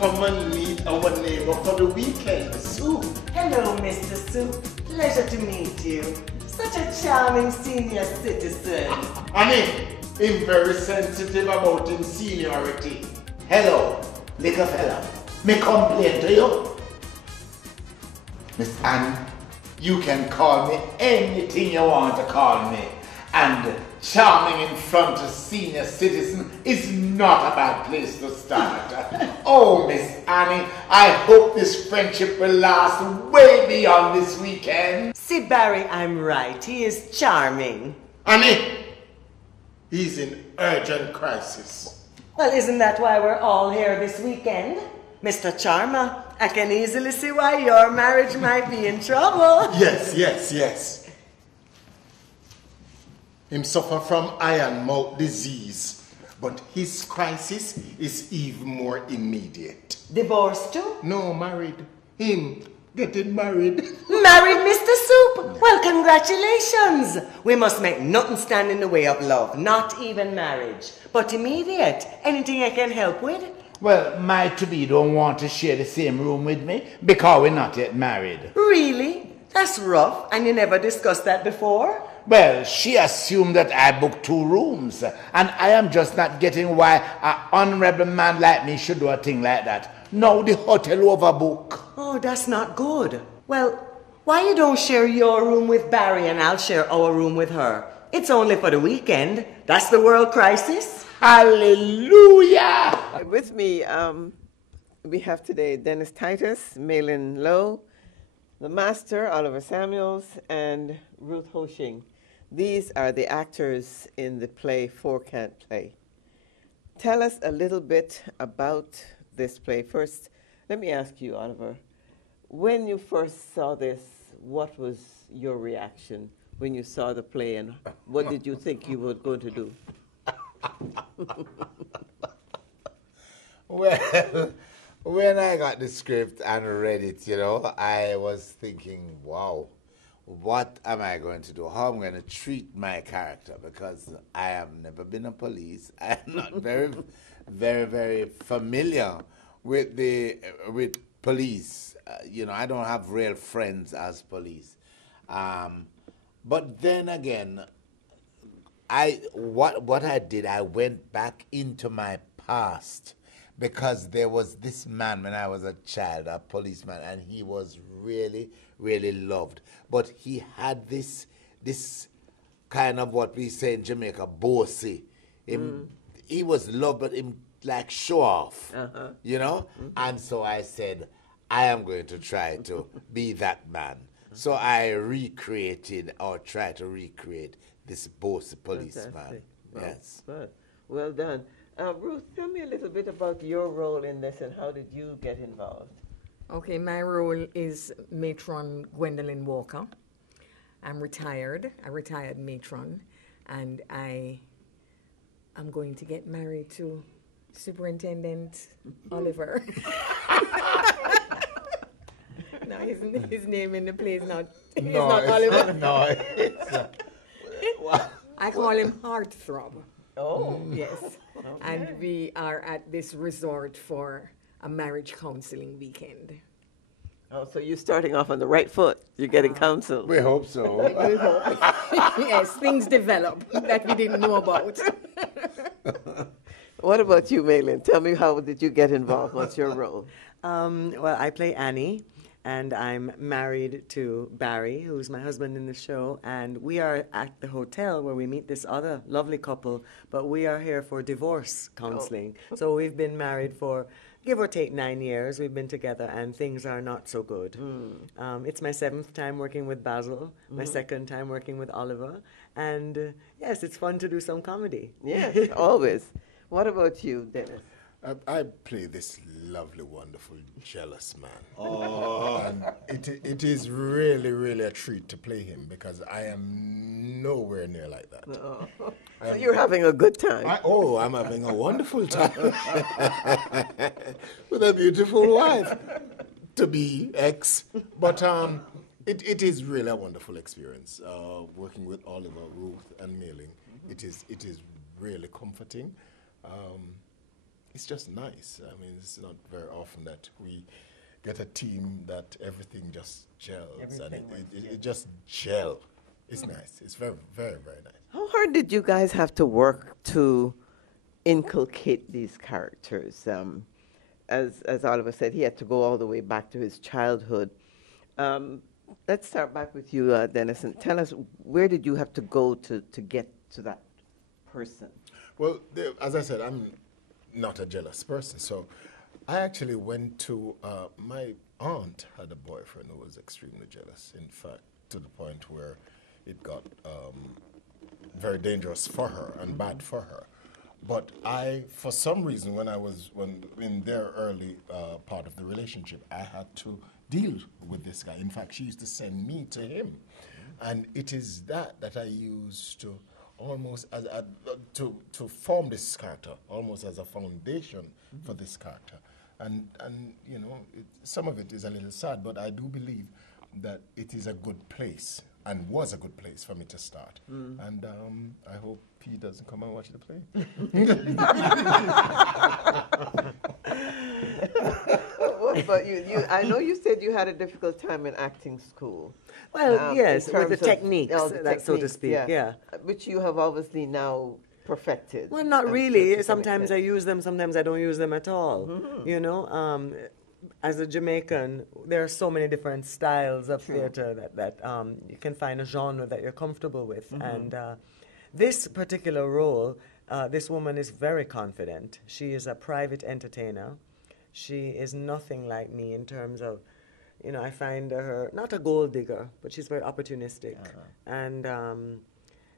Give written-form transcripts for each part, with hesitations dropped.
come and meet our neighbor for the weekend, Sue. Hello, Mr. Soup. Pleasure to meet you. Such a charming senior citizen. Annie, I'm very sensitive about his seniority. Hello, little fella. Me complain to you. Miss Annie, you can call me anything you want to call me. And charming in front of senior citizen is not a bad place to start. Oh, Miss Annie, I hope this friendship will last way beyond this weekend. See, Barry, I'm right. He is charming. Annie, he's in urgent crisis. Well, isn't that why we're all here this weekend? Mr. Charmer, I can easily see why your marriage might be in trouble. Yes. Him suffer from iron mouth disease, but his crisis is even more immediate. Divorced too? No, married. Him getting married. Married, Mr. Soup? Well, congratulations. We must make nothing stand in the way of love, not even marriage. But immediate. Anything I can help with? Well, my to-be don't want to share the same room with me because we're not yet married. Really? That's rough. And you never discussed that before? Well, she assumed that I booked 2 rooms, and I am just not getting why an honorable man like me should do a thing like that. Now the hotel overbook. Oh, that's not good. Well, why you don't share your room with Barry and I'll share our room with her? It's only for the weekend. That's the world crisis. Hallelujah! With me, we have today Dennis Titus, Maylynne Lowe, the Master, Oliver Samuels, and Ruth Ho Shing. These are the actors in the play Four Can't Play. Tell us a little bit about this play. First, let me ask you, Oliver, when you first saw this, what was your reaction when you saw the play, and what did you think you were going to do? Well, when I got the script and read it, I was thinking, wow, what am I going to do? How am I going to treat my character? Because I have never been a police. I am not very, very, very familiar with police. I don't have real friends as police. But then again, what I did, I went back into my past, because there was this man when I was a child, a policeman, and he was really, really loved. But he had this kind of what we say in Jamaica, bossy. He was loved, but him like show off, And so I said, I am going to try to be that man. So I recreated, or tried to recreate, this bossy policeman. Yes. Good. Well done. Ruth, tell me a little bit about your role in this and how did you get involved? Okay, my role is matron Gwendolyn Walker. I'm retired, a retired matron, and I am going to get married to Superintendent Oliver. No, his name in the play is not, not Oliver. No, it's I call him Heartthrob. Oh. Yes. Okay. And we are at this resort for a marriage counseling weekend. Oh, so you're starting off on the right foot. You're getting counsel. We hope so. We hope. Yes, things develop that we didn't know about. What about you, Maylynne? Tell me, how did you get involved? What's your role? Well, I play Annie, and I'm married to Barry, who's my husband in the show, and we are at the hotel where we meet this other lovely couple, but we are here for divorce counseling. Oh. So we've been married for, give or take, 9 years. We've been together, and things are not so good. It's my 7th time working with Basil, my 2nd time working with Oliver, and yes, it's fun to do some comedy. Yes, always. What about you, Dennis? I play this lovely, wonderful, jealous man. Oh. And it is really, really a treat to play him, because I am nowhere near like that. Oh. So you're having a good time. I'm having a wonderful time with a beautiful wife to be ex. But it is really a wonderful experience working with Oliver, Ruth, and Maylynne. It is really comforting. it's just nice. I mean, it's not very often that we get a team that everything just gels and it just gel. It's nice. It's very, very, very nice. How hard did you guys have to work to inculcate these characters? As Oliver said, he had to go all the way back to his childhood. Let's start back with you, Dennis, and tell us, where did you have to go to get to that person? Well, as I said, I'm not a jealous person, so I actually went to, my aunt had a boyfriend who was extremely jealous, in fact, to the point where it got very dangerous for her and bad for her. But I, for some reason, when in their early part of the relationship, I had to deal with this guy. In fact, she used to send me to him. And it is that I used to almost as to form this character, almost as a foundation for this character. And you know, some of it is a little sad, but I do believe that it is a good place and was a good place for me to start. And I hope he doesn't come and watch the play. But I know you said you had a difficult time in acting school. Well, yes, with the techniques, so to speak, yeah. Which you have obviously now perfected. Well, not really. Sometimes I use them, sometimes I don't use them at all. You know, as a Jamaican, there are so many different styles of theater that you can find a genre that you're comfortable with. And this particular role, this woman is very confident. She is a private entertainer. She is nothing like me in terms of, you know, I find her not a gold digger, but she's very opportunistic. And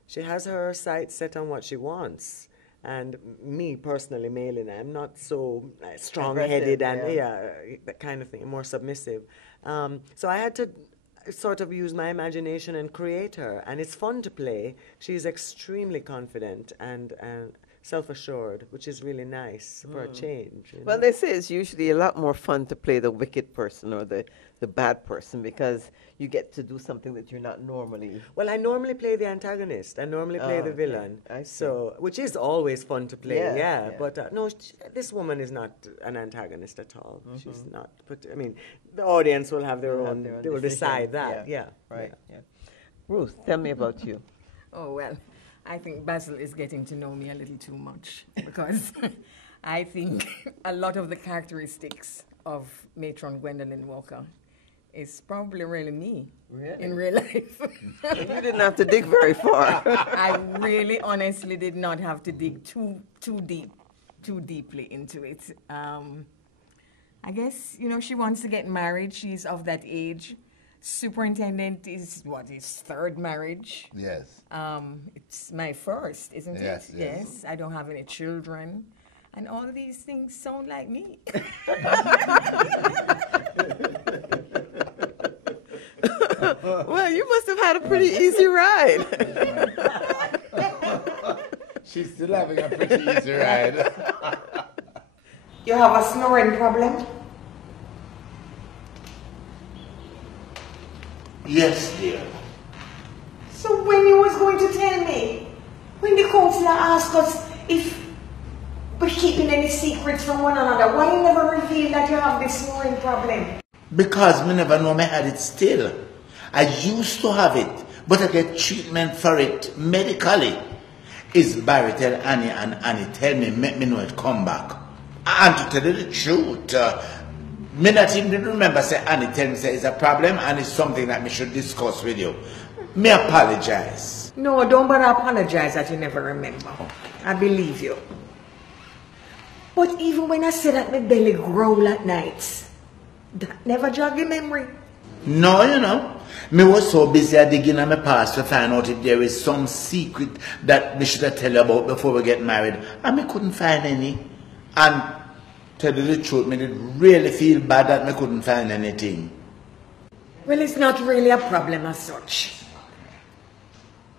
she has her sights set on what she wants. And me personally, Maylynne, I'm not so strong-headed and that kind of thing, more submissive. So I had to sort of use my imagination and create her. And it's fun to play. She's extremely confident and self-assured, which is really nice for a change. You know? Well, they say it's usually a lot more fun to play the wicked person or the bad person because you get to do something that you're not normally. Well, I normally play the antagonist. I normally play the villain. I see. So, which is always fun to play, Yeah. But no, this woman is not an antagonist at all. She's not. But I mean, the audience will have their own. They will decide that. Yeah. Right. Yeah. Ruth, tell me about you. Oh, well, I think Basil is getting to know me a little too much because I think a lot of the characteristics of Matron Gwendolyn Walker is probably really me in real life. You didn't have to dig very far. I really honestly did not have to dig too deeply into it. I guess, you know, she wants to get married. She's of that age. Superintendent is his third marriage. Yes. It's my first, isn't Yes, it? yes. I don't have any children. And all of these things sound like me. Well, you must have had a pretty easy ride. She's still having a pretty easy ride. You have a snoring problem? Yes, dear. So when you was going to tell me? When the counselor asked us if we're keeping any secrets from one another, why you never reveal that you have this snoring problem? Because me never know me had it still. I used to have it, but I get treatment for it medically. Is Barry tell Annie and Annie tell me, make me know it come back. And to tell you the truth, me not even remember say Annie tell me say it's a problem and it's something that me should discuss with you. Me apologize. No, don't bother apologize that you never remember. I believe you. But even when I sit at my belly growl at nights, that never jog your memory. No, you know. Me was so busy at digging on my past to find out if there is some secret that me should have tell you about before we get married. And me couldn't find any. And tell you the truth, me did really feel bad that me couldn't find anything. Well, it's not really a problem as such.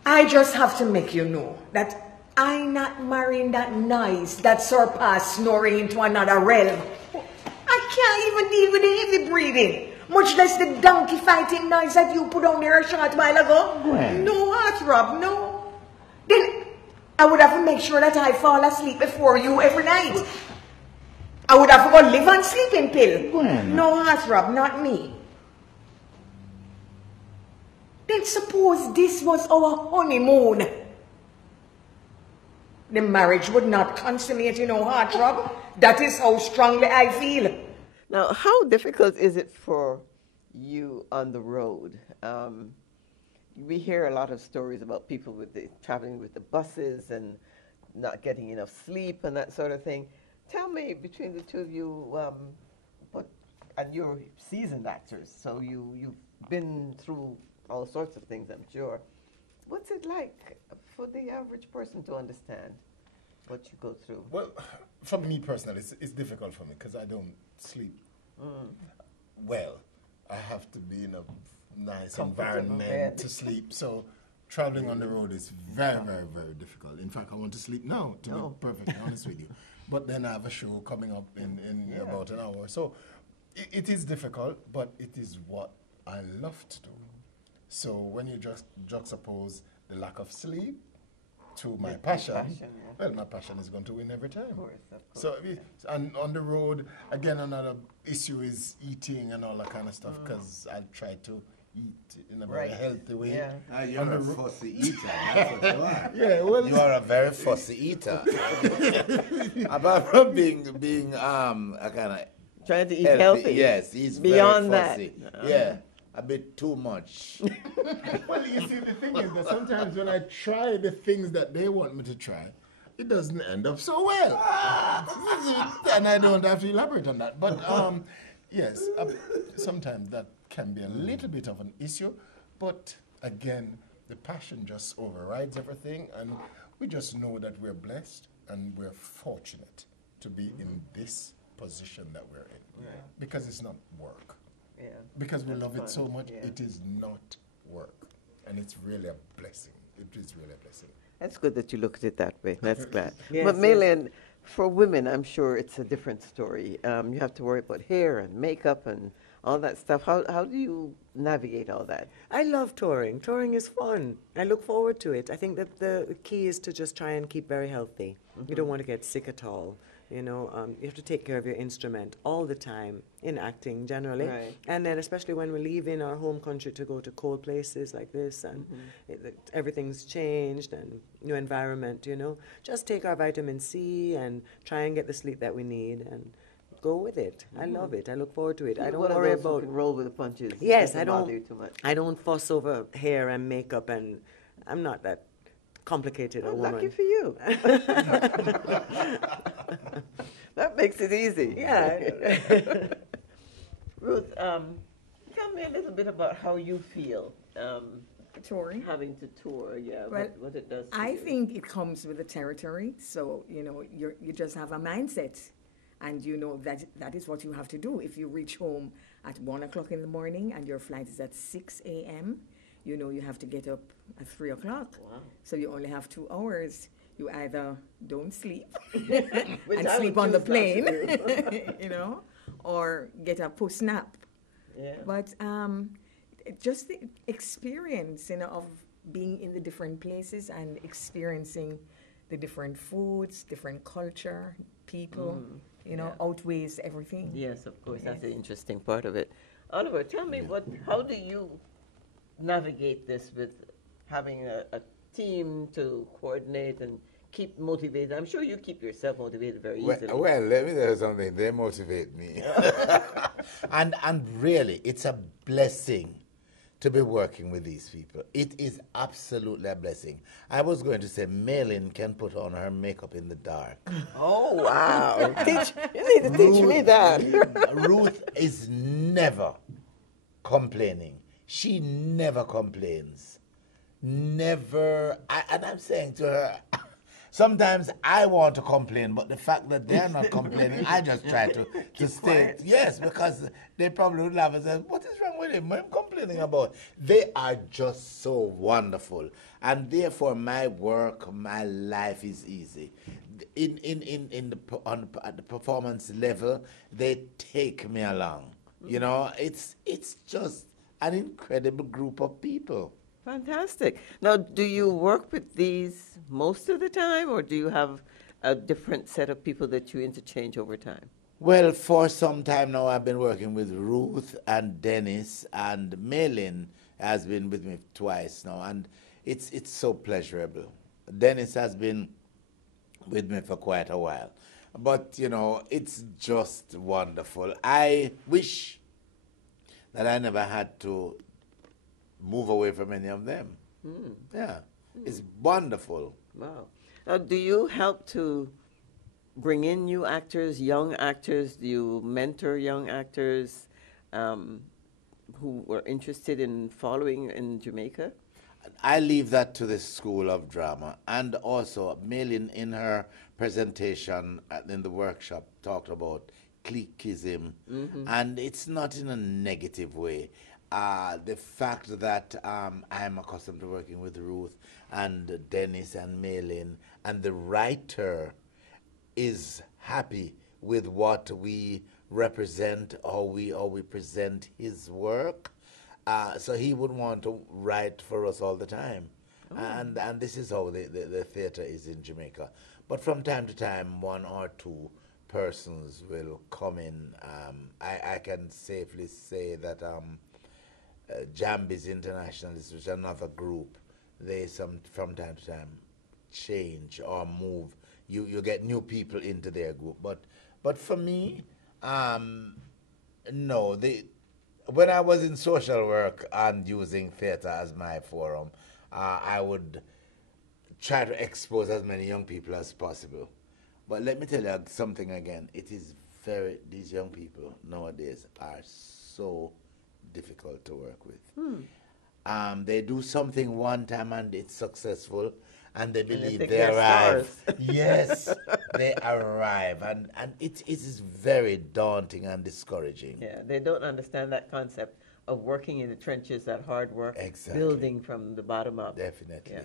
I just have to make you know that I'm not marrying that noise that surpassed snoring into another realm. I can't even deal with the heavy breathing, much less the donkey fighting noise that you put on there a short while ago. When? No, heartthrob, no. Then I would have to make sure that I fall asleep before you every night. I would have to go live on sleeping pill. Bueno. No, Hasrab, not me. Then suppose this was our honeymoon. The marriage would not consummate, Hasrab. That is how strongly I feel. Now, how difficult is it for you on the road? We hear a lot of stories about people traveling with the buses and not getting enough sleep and that sort of thing. Tell me, between the two of you, and you're seasoned actors, so you've been through all sorts of things, I'm sure. What's it like for the average person to understand what you go through? Well, for me personally, it's difficult for me because I don't sleep well. I have to be in a nice environment to sleep. So traveling on the road is very, very, very difficult. In fact, I want to sleep now, to be perfectly honest with you. But then I have a show coming up in about an hour. So it is difficult, but it is what I love to do. So when you just juxtapose the lack of sleep to my passion, well, my passion is going to win every time. Of course. So, and on the road, again, another issue is eating and all that kind of stuff, because I try to eat in a very healthy way. Yeah. You're a fussy eater, that's what you are. Yeah, well, You are a very fussy eater. Apart from being a kind of Trying to eat healthy. Yes, he's Beyond very fussy. that. Yeah, a bit too much. well, you see, the thing is that sometimes when I try the things that they want me to try, it doesn't end up so well. And I don't have to elaborate on that. But yes, sometimes that can be a little bit of an issue. But again, the passion just overrides everything. And we just know that we're blessed and we're fortunate to be in this position that we're in. Right. Because it's not work. Yeah. Because we That's love fun. it so much, Yeah. it is not work. And it's really a blessing. It is really a blessing. That's good that you look at it that way. That's glad. Yes, But yes. Maylynne, for women, I'm sure it's a different story. You have to worry about hair and makeup and all that stuff. How do you navigate all that? I love touring. Touring is fun. I look forward to it. I think that the key is to just try and keep very healthy. You don't want to get sick at all. You have to take care of your instrument all the time in acting generally. Right. And then especially when we're leaving our home country to go to cold places like this and everything's changed and new environment, Just take our vitamin C and try and get the sleep that we need and go with it. I love it. I look forward to it. I You're don't one of worry those who about... can roll with the punches. Yes, Doesn't I bother don't. you too much. I don't fuss over hair and makeup, and I'm not that complicated a woman. Lucky for you. That makes it easy. Yeah. Ruth, tell me a little bit about how you feel Touring. having to tour. Yeah, Well, what it does to I you. think it comes with the territory. So, you just have a mindset. And you know that is what you have to do. If you reach home at 1 o'clock in the morning and your flight is at 6 a.m., you have to get up at 3 o'clock. Wow. So you only have 2 hours. You either don't sleep Which and I sleep would on the choose not to plane, or get a post nap. Yeah. But just the experience, of being in the different places and experiencing the different foods, different culture, people, outweighs everything. Yes, of course. That's the interesting part of it. Oliver, tell me how do you navigate this with having a team to coordinate and keep motivated? I'm sure you keep yourself motivated very easily. Well, let me tell you something. They motivate me. and really, it's a blessing to be working with these people. It is absolutely a blessing. I was going to say Maylynne can put on her makeup in the dark. Oh, wow. You need to teach me that. Ruth is never complaining. She never complains. Never. And I'm saying to her, sometimes I want to complain, but the fact that they're not complaining, I just try to stay. quiet. Yes, because they probably would laugh and say, what is wrong with him? What am I complaining about? They are just so wonderful. And therefore, my work, my life is easy. At the performance level, they take me along. It's just an incredible group of people. Fantastic. Now, do you work with these most of the time, or do you have a different set of people that you interchange over time? Well, for some time now, I've been working with Ruth and Dennis, and Maylynne has been with me twice now, and it's so pleasurable. Dennis has been with me for quite a while, but you know, it's just wonderful. I wish that I never had to move away from any of them. Yeah, it's wonderful. Wow. Now, do you help to bring in new actors, young actors? Do you mentor young actors who were interested in following in Jamaica? I leave that to the School of Drama. And also, Maylynne, in her presentation in the workshop, talked about cliquism, and it's not in a negative way. The fact that I'm accustomed to working with Ruth and Dennis and Maylynne, and the writer is happy with what we represent or we present his work. So he would want to write for us all the time. And this is how the theater is in Jamaica. But from time to time, one or two persons will come in. I can safely say that Jambi's Internationalists, which is another group, they from time to time change or move. You get new people into their group. But for me, no. When I was in social work and using theater as my forum, I would try to expose as many young people as possible. But let me tell you something again. These young people nowadays are so difficult to work with. They do something one time and it's successful, and they believe think they they're arrive. stars. Yes, they arrive, and it is very daunting and discouraging. Yeah, they don't understand that concept of working in the trenches, that hard work, Exactly. building from the bottom up. Definitely. Yeah.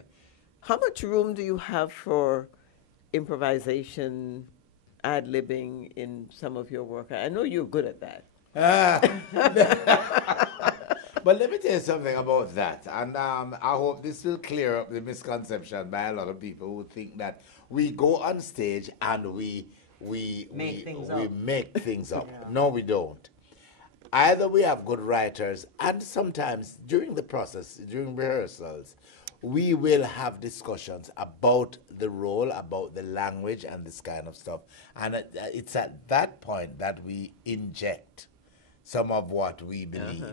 How much room do you have for improvisation, ad-libbing in some of your work? I know you're good at that. But let me tell you something about that, and I hope this will clear up the misconception by a lot of people who think that we go on stage and we make things up. Yeah. No, we don't. Either we have good writers, and sometimes during the process, during rehearsals, we will have discussions about the role, about the language, and this kind of stuff. And it's at that point that we inject some of what we believe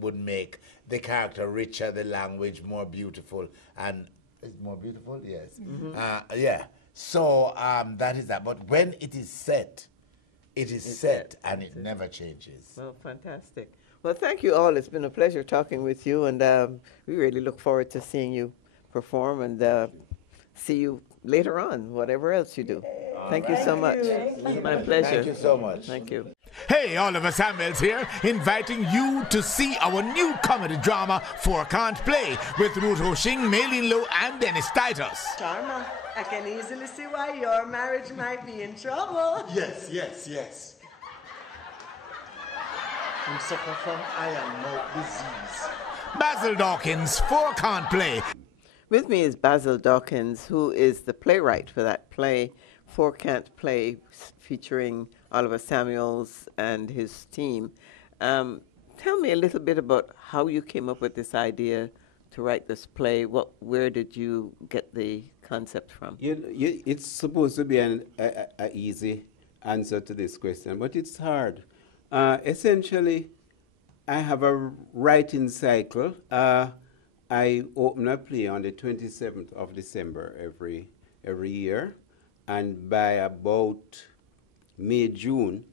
would make the character richer, the language more beautiful, and is it more beautiful? Yes. Yeah. So that is that. But when it is set, it is set, and it never changes. Well, fantastic. Well, thank you all. It's been a pleasure talking with you, and we really look forward to seeing you perform and see you later on, whatever else you do. Thank you so much. It's my pleasure. Thank you so much. Thank you. Hey, Oliver Samuels here, inviting you to see our new comedy drama, Four Can't Play, with Ruth Ho Shing, Maylynne, Lowe, and Dennis Titus. Sharma, I can easily see why your marriage might be in trouble. Yes. I'm suffering from iron mouth disease. Basil Dawkins, Four Can't Play. With me is Basil Dawkins, who is the playwright for that play, Four Can't Play, featuring Oliver Samuels and his team. Tell me a little bit about how you came up with this idea to write this play. Where did you get the concept from? It's supposed to be an easy answer to this question, but it's hard. Essentially, I have a writing cycle. I open a play on the 27th of December every year, and by about May, June,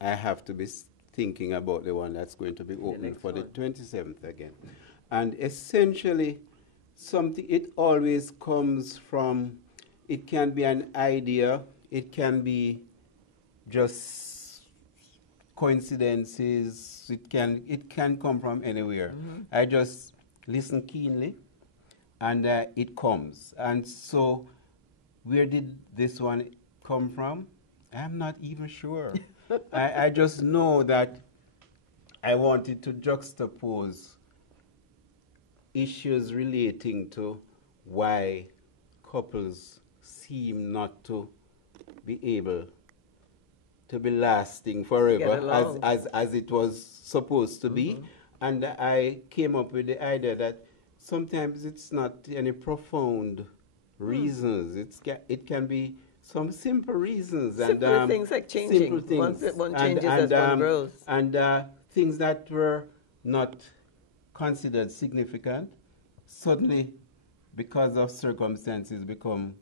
I have to be thinking about the one that's going to be open for the 27th again. And essentially, it always comes from, it can be an idea, it can be just coincidences, it can come from anywhere. I just listen keenly, and it comes. And so, where did this one come from? I'm not even sure. I just know that I wanted to juxtapose issues relating to why couples seem not to be able to be lasting forever along. as it was supposed to be. And I came up with the idea that sometimes it's not any profound reasons. It can be some simple reasons. Simple things like changing. Simple things. One changes as one grows. And things that were not considered significant, suddenly, because of circumstances, become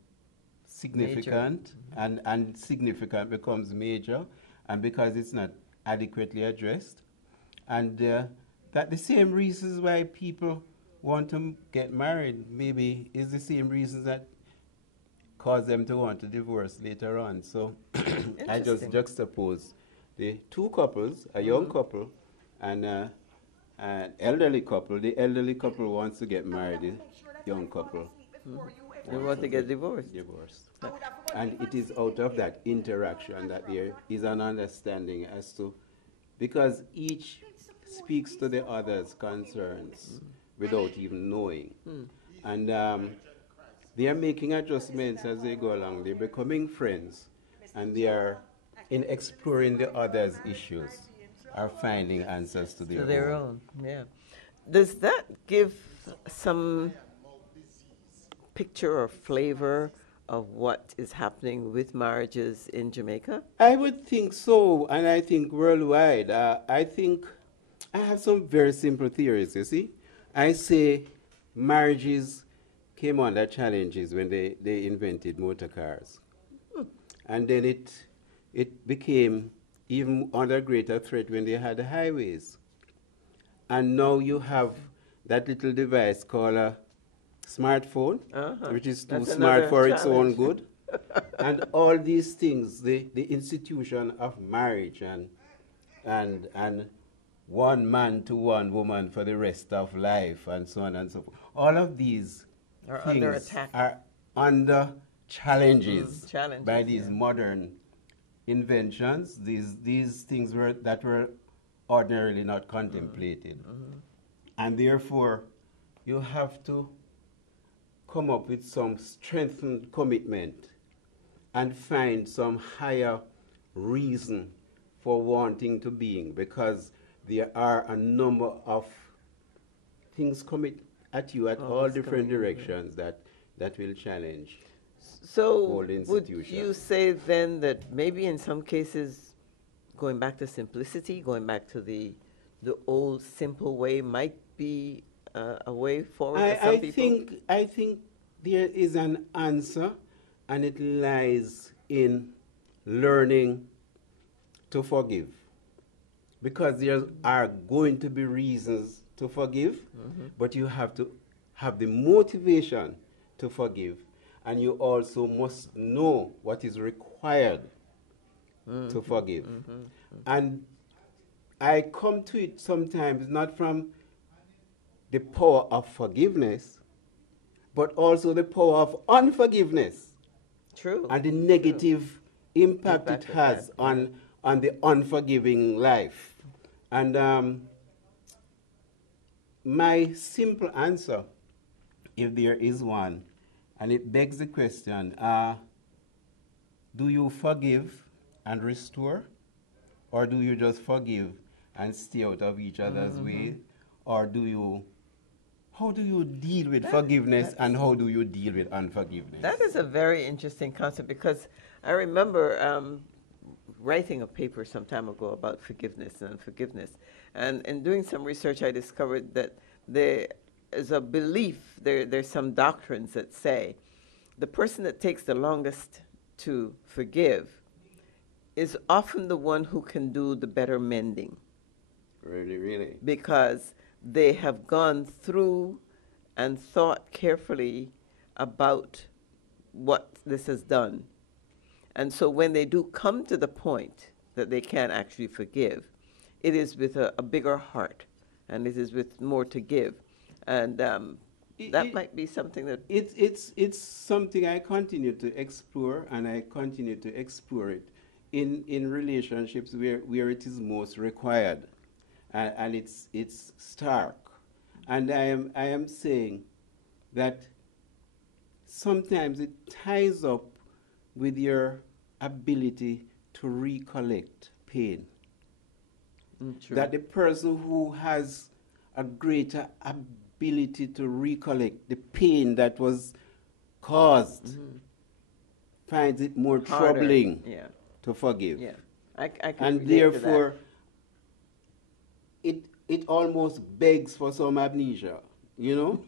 significant, and significant becomes major, and because it's not adequately addressed. And that the same reasons why people want to get married maybe is the same reasons that cause them to want to divorce later on. So I just juxtapose the two couples, a young couple and an elderly couple. The elderly couple wants to get married, the young couple They want to get divorced. And it is out of that interaction that there is an understanding as to, because each speaks to the other's concerns without even knowing. And they are making adjustments as they go along. They're becoming friends, and they are, in exploring the other's issues, are finding answers to their own. Yeah. Does that give some picture or flavor of what is happening with marriages in Jamaica? I would think so, and I think worldwide. I think I have some very simple theories, you see. I say marriages came under challenges when they invented motor cars. And then it became even under greater threat when they had the highways. And now you have that little device called a smartphone, which is too smart for its own good. And all these things, the institution of marriage and one man to one woman for the rest of life, and so on and so forth. All of these Are things under attack. are under challenges by these modern inventions. These things that were ordinarily not contemplated. And therefore, you have to come up with some strengthened commitment and find some higher reason for wanting to being, because there are a number of things coming at you at all different directions that will challenge So would you say then that maybe in some cases going back to simplicity, going back to the old simple way might be a way forward for some people? I think there is an answer, and it lies in learning to forgive. Because there are going to be reasons to forgive, but you have to have the motivation to forgive. And you also must know what is required to forgive. And I come to it sometimes not from the power of forgiveness, but also the power of unforgiveness. True. And the negative impact it has on the unforgiving life. And my simple answer, if there is one, and it begs the question, do you forgive and restore? Or do you just forgive and stay out of each other's way? Or how do you deal with forgiveness, and how do you deal with unforgiveness? That is a very interesting concept, because I remember writing a paper some time ago about forgiveness and unforgiveness. And in doing some research, I discovered that there is a belief, there's some doctrines that say the person that takes the longest to forgive is often the one who can do the better mending. Really, really? Because they have gone through and thought carefully about what this has done. And so when they do come to the point that they can actually forgive, it is with a bigger heart, and it is with more to give. And that might be something that... It's something I continue to explore, and I continue to explore it in relationships where it is most required. And it's stark. And I am saying that sometimes it ties up with your ability to recollect pain. True. That the person who has a greater ability to recollect the pain that was caused finds it more Harder. troubling Yeah. to forgive. Yeah. I can And relate to that. therefore, it almost begs for some amnesia, you know?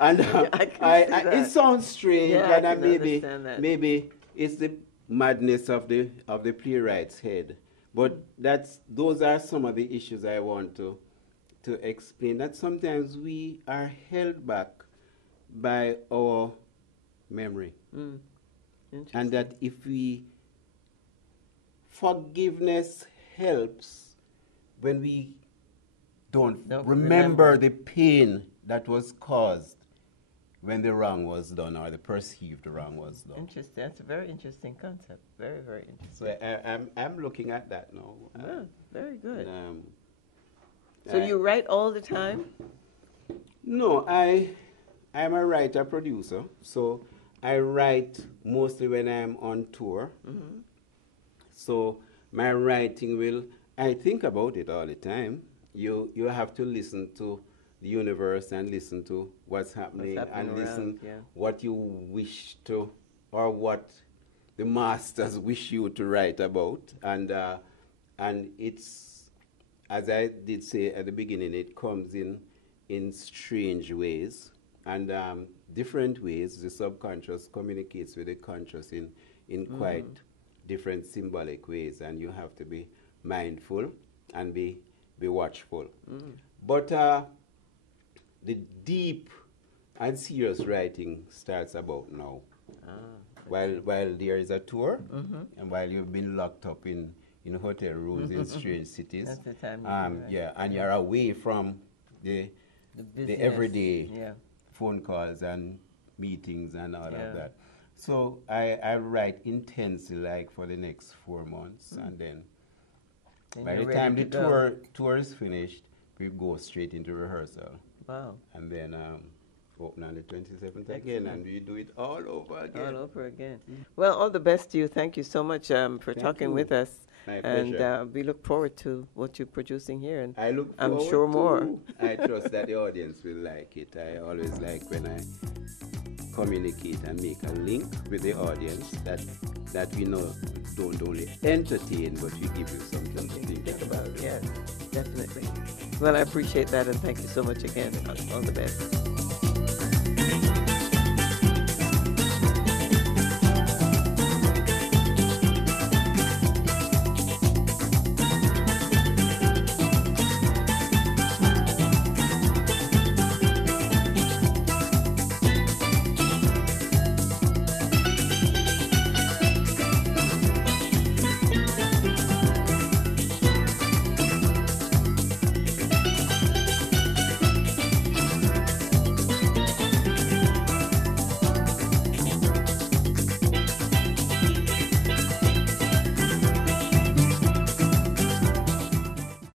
And I can see that. it sounds strange, Yeah, I and can understand that. maybe it's the madness of the playwright's head. But those are some of the issues I want to explain, that sometimes we are held back by our memory. And that if forgiveness helps when we don't remember the pain that was caused when the wrong was done or the perceived wrong was done. Interesting. That's a very interesting concept. Very, very interesting. So I'm looking at that now. Yeah, very good. And, so you write all the time? No, I'm a writer-producer, so I write mostly when I'm on tour. So my writing I think about it all the time. You have to listen to the universe and listen to what's happening and listen what you wish to, or what the masters wish you to write about. And it's, as I did say at the beginning, it comes in strange ways and different ways. The subconscious communicates with the conscious in quite different symbolic ways, and you have to be mindful and be watchful. But the deep and serious writing starts about now. While there is a tour, and while you've been locked up in hotel rooms in strange cities, That's the time and you're away from the everyday Yeah. phone calls and meetings and all of that. So I write intensely, like for the next 4 months, and then by the time the tour is finished, we go straight into rehearsal. Wow. And then open on the 27th again, and we do it all over again. All over again. Well, all the best to you. Thank you so much for talking with us. My and pleasure. we look forward to what you're producing here. And I look I'm forward sure to- more. I trust that the audience will like it. I always like when I communicate and make a link with the audience that we know don't only entertain, but we give you something to think about. Yes, definitely. Well, I appreciate that, and thank you so much again. All the best.